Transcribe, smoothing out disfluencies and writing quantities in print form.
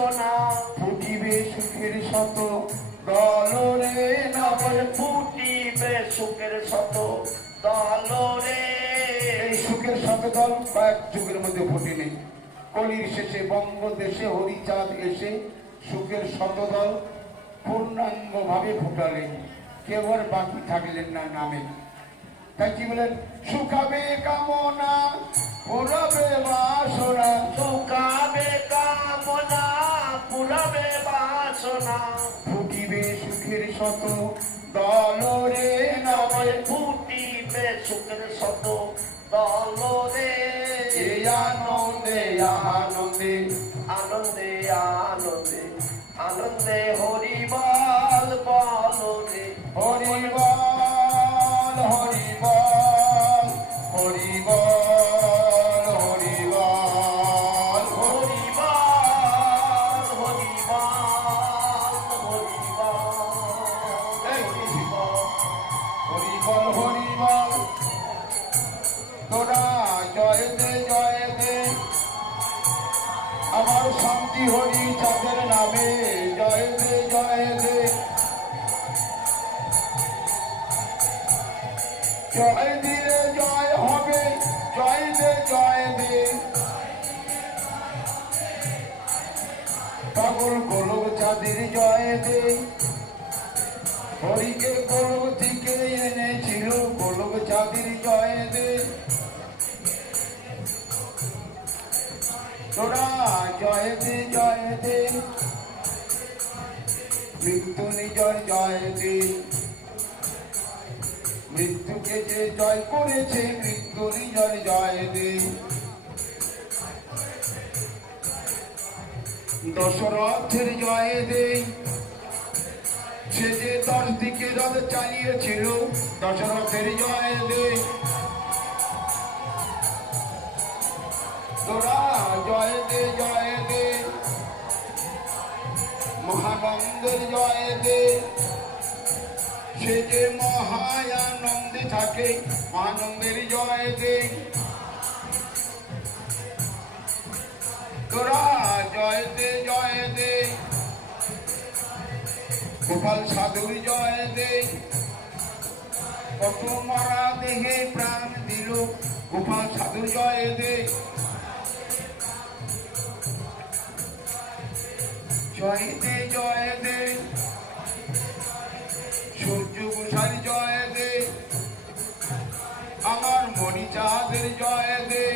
বাসনা ফুটিবে সুখের শত দল রে নবল ফুটিবে সুখের শত দল রে। এই সুখের শত দল কয়েক যুগের মধ্যে ফুটেনি। কলির শেষে বঙ্গদেশে হরিচাঁদ এসে সুখের শতদল পূর্ণাঙ্গ ভাবে ফুটালেন, কেউ আর বাকি থাকলেন না নামে। তাই কি বলেন, শুকাবে কামনা পুরাবে বাসনা, শুকাবে কামনা পুরাবে বাসনা ফুটিবে সুখের শত দল রে নবল ফুটিবে সুখের শত দল রে। এই আনন্দে আনন্দে আনন্দে আনন্দে আনন্দে হরিবল বল রে। হরিবল হরিবল হরিবল হরিবল হরিবল হরিবল হরিবল হরিবল। তোরা জয় দে জয় দে আমার শান্তি হরি চাঁদের নামে, জয় দে জয় দে জয় দিলে জয় হবে, জয় দে জয় দে। পাগল গোলক চাঁদের জয় দে, হরিকে গোলক থেকে এনেছিল গোলক চাঁদের জয় দে। তোরা জয় দে জয় দে মৃত্যু নিজর জয় দে। মৃত্যুকে যে জয় করেছে মৃত্যু নিজর জয় দে। দশরথের জয় দে, সে যে 10 দিকে রথ চালিয়েছিল দশরথের জয় দে। তোরা জয় দে জয় দে মহানন্দের জয় দে, সে যে মহায়ানন্দে থাকে মহানন্দের জয় দে। তোরা জয় দে জয় দে গোপাল সাধুর জয় দে। কত মারা দেহে প্রাণ দিল গোপাল সাধুর জয় দে। জয় দে জয় দে সূর্য গোসার জয় দে, আমার মণিচাঁদের জয় দে।